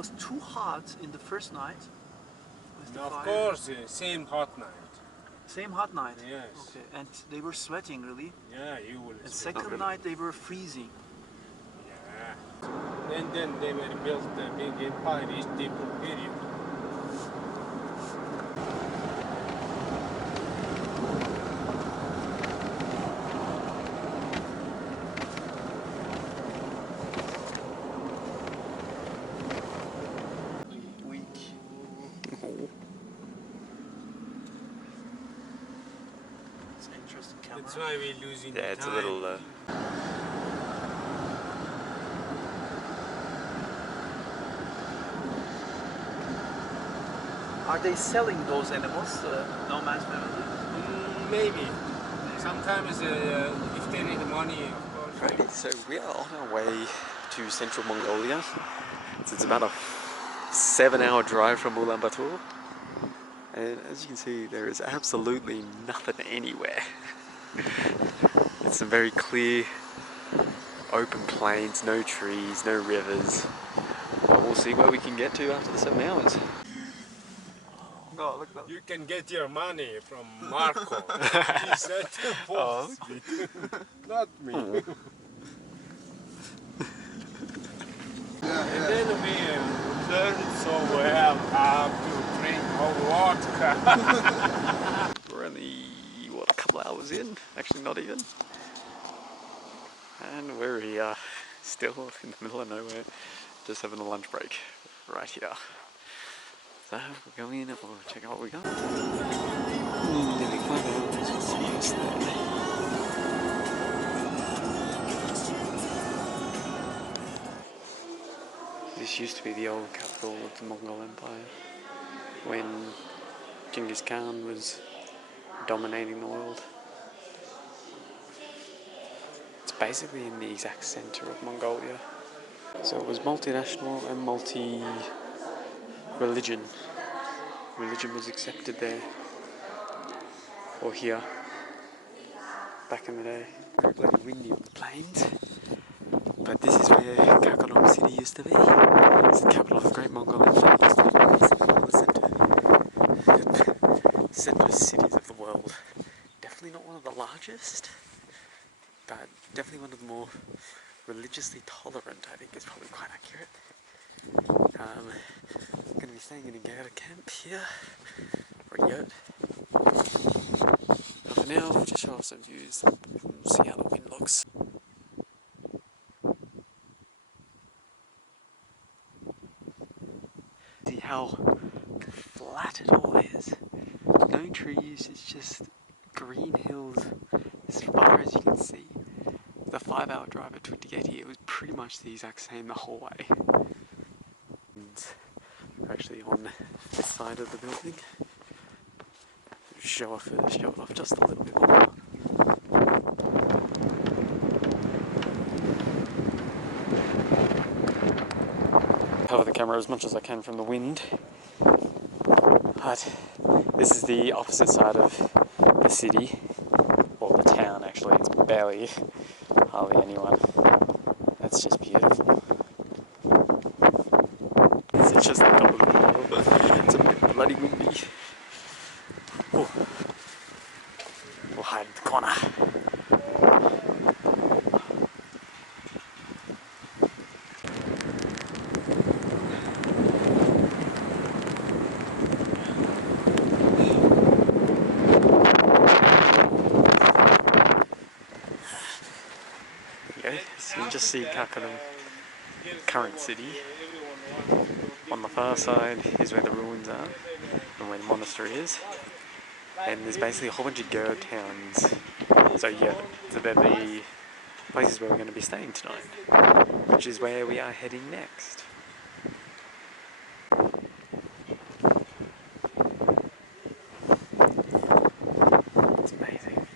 was too hot in the first night? With the Of fire? course, same hot night. Same hot night? Yes. Okay, and they were sweating really? Yeah, you will. And second night they were freezing? Yeah. And then they were built a big empire, East Timor period. That's why we're losing the time. It's a little... Are they selling those animals, nomad family? Maybe. Sometimes if they need money, of course. Righty, so we are on our way to central Mongolia. So it's about a 7-hour drive from Ulaanbaatar. And as you can see, there is absolutely nothing anywhere. It's some very clear, open plains, no trees, no rivers. But we'll see where we can get to after the 7 hours. Oh, look that. You can get your money from Marco. He said to post it. Not me. And then we learned so well how to drink vodka. We're only, what, a couple hours in? Actually, not even. And we're here, still in the middle of nowhere, just having a lunch break right here. So we'll go in and we'll check out what we got. Nearly 5 hours since there. This used to be the old capital of the Mongol Empire, when Genghis Khan was dominating the world. It's basically in the exact centre of Mongolia. So it was multinational and multi-religion. Religion was accepted there, or here, back in the day. Very bloody windy on the plains. But this is where Kharkhorin city used to be. It's the capital of the Great Mongol Empire. It used to be one of the centre cities of the world. Definitely not one of the largest, but definitely one of the more religiously tolerant, I think is probably quite accurate. I'm going to be staying in a gated camp here, or a yurt. But for now, I'll just show off some views, see how the wind looks. See how flat it all is. No trees, it's just green hills as far as you can see. The 5-hour drive it took to get here was pretty much the exact same the whole way. And we're actually on this side of the building. Show it off just a little bit more. Cover the camera as much as I can from the wind. But this is the opposite side of the city, or the town actually. It's barely, hardly anyone. That's just beautiful. It's just the top of the bottle. It's a bit bloody windy. Ooh. We'll hide in the corner. So you just see Kharkhorin, current city. On the far side is where the ruins are and where the monastery is. And there's basically a whole bunch of Gerd towns. So yeah, so they're the places where we're going to be staying tonight, which is where we are heading next. It's amazing.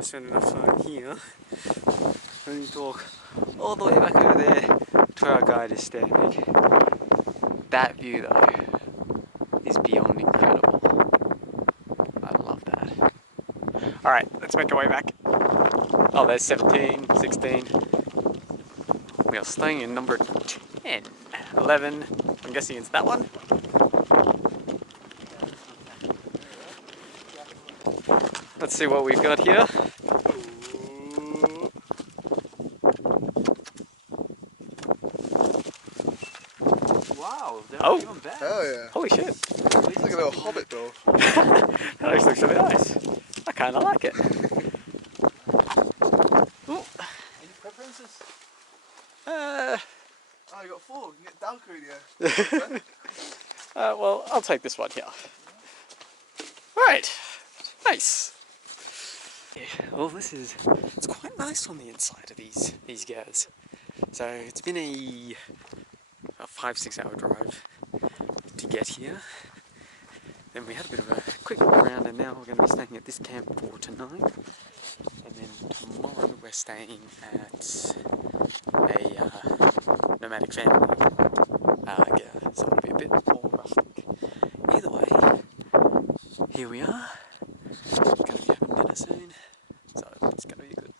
Spend enough time here. When you talk all the way back over there to where our guide is standing. That view though is beyond incredible. I love that. Alright, let's make our way back. Oh, there's 17, 16. We are staying in number 10, 11. I'm guessing it's that one. Let's see what we've got here. Wow, they're Oh. even bad. Hell yeah. Holy shit. It's like a little hobbit though. That actually looks really nice. I kind of like it. Ooh. Any preferences? Oh, you got 4. You can get Dalco in here. Well, I'll take this one here. Right. Nice. Yeah, well, it's quite nice on the inside of these guys. So it's been a 5-6 hour drive to get here. Then we had a bit of a quick look around, and now we're going to be staying at this camp for tonight. And then tomorrow we're staying at a nomadic family. So it'll be a bit more rustic. Either way, here we are. Going to be having dinner soon, so it's going to be good.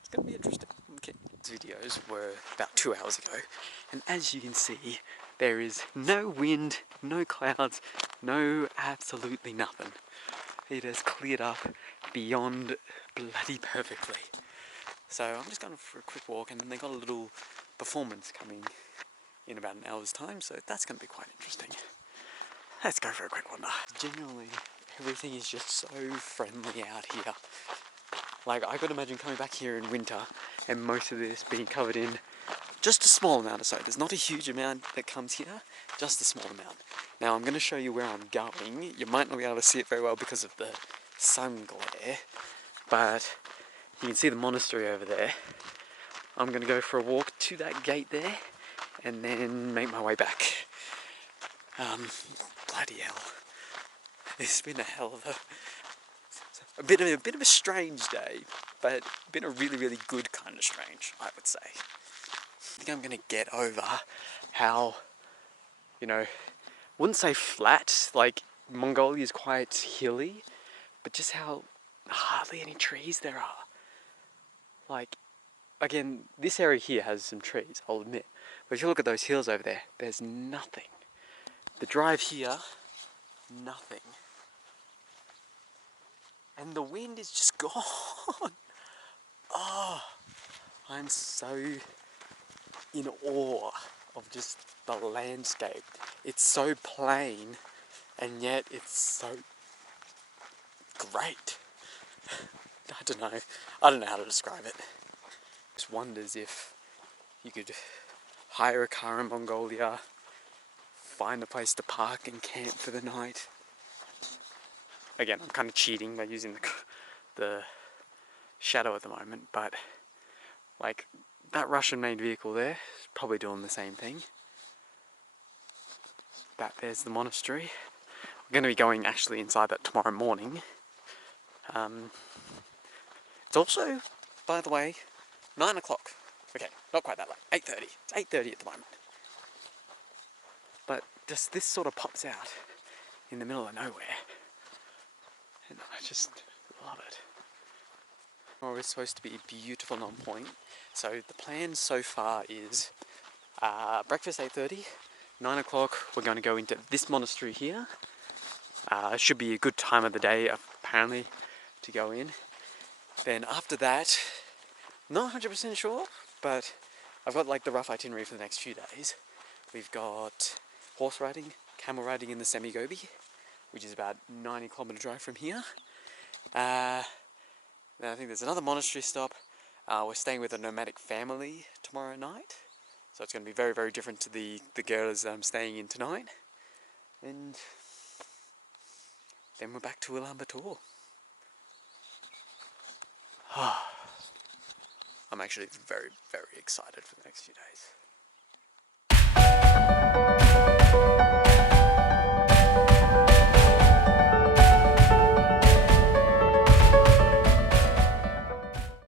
It's going to be interesting. Okay. These videos were about 2 hours ago, and as you can see, there is no wind, no clouds, no absolutely nothing. It has cleared up beyond bloody perfectly. So I'm just going for a quick walk, and then they got a little performance coming in about an hour's time, so that's going to be quite interesting. Let's go for a quick wander. Generally, everything is just so friendly out here. Like, I could imagine coming back here in winter and most of this being covered in just a small amount of snow. There's not a huge amount that comes here, just a small amount. Now I'm going to show you where I'm going. You might not be able to see it very well because of the sun glare, but you can see the monastery over there. I'm going to go for a walk to that gate there and then make my way back. Bloody hell. It's been a hell of a bit of a strange day, but been a really, really good kind of strange, I would say. I think I'm going to get over how, wouldn't say flat, like Mongolia is quite hilly, but just how hardly any trees there are. Like, again, this area here has some trees, I'll admit, but if you look at those hills over there, there's nothing. The drive here, nothing. And the wind is just gone. Oh, I'm so in awe of just the landscape. It's so plain, and yet it's so great. I don't know how to describe it. Just wonders if you could hire a car in Mongolia, find a place to park and camp for the night. Again, I'm kind of cheating by using the shadow at the moment, but like that Russian-made vehicle there is probably doing the same thing. There's the monastery. We're going to be going actually inside that tomorrow morning. It's also, by the way, 9 o'clock. Okay, not quite that late. 8:30. It's 8:30 at the moment. But just this sort of pops out in the middle of nowhere. And I just love it. Tomorrow is supposed to be beautiful and on point. So the plan so far is breakfast 8:30, 9 o'clock, we're going to go into this monastery here. It should be a good time of the day, apparently, to go in. Then after that, not 100% sure, but I've got like the rough itinerary for the next few days. We've got horse riding, camel riding in the Semi-Gobi, which is about 90-kilometre drive from here. Then I think there's another monastery stop. We're staying with a nomadic family tomorrow night, so it's going to be very, very different to the girls I'm staying in tonight. And then we're back to Ulaanbaatar. I'm actually very, very excited for the next few days.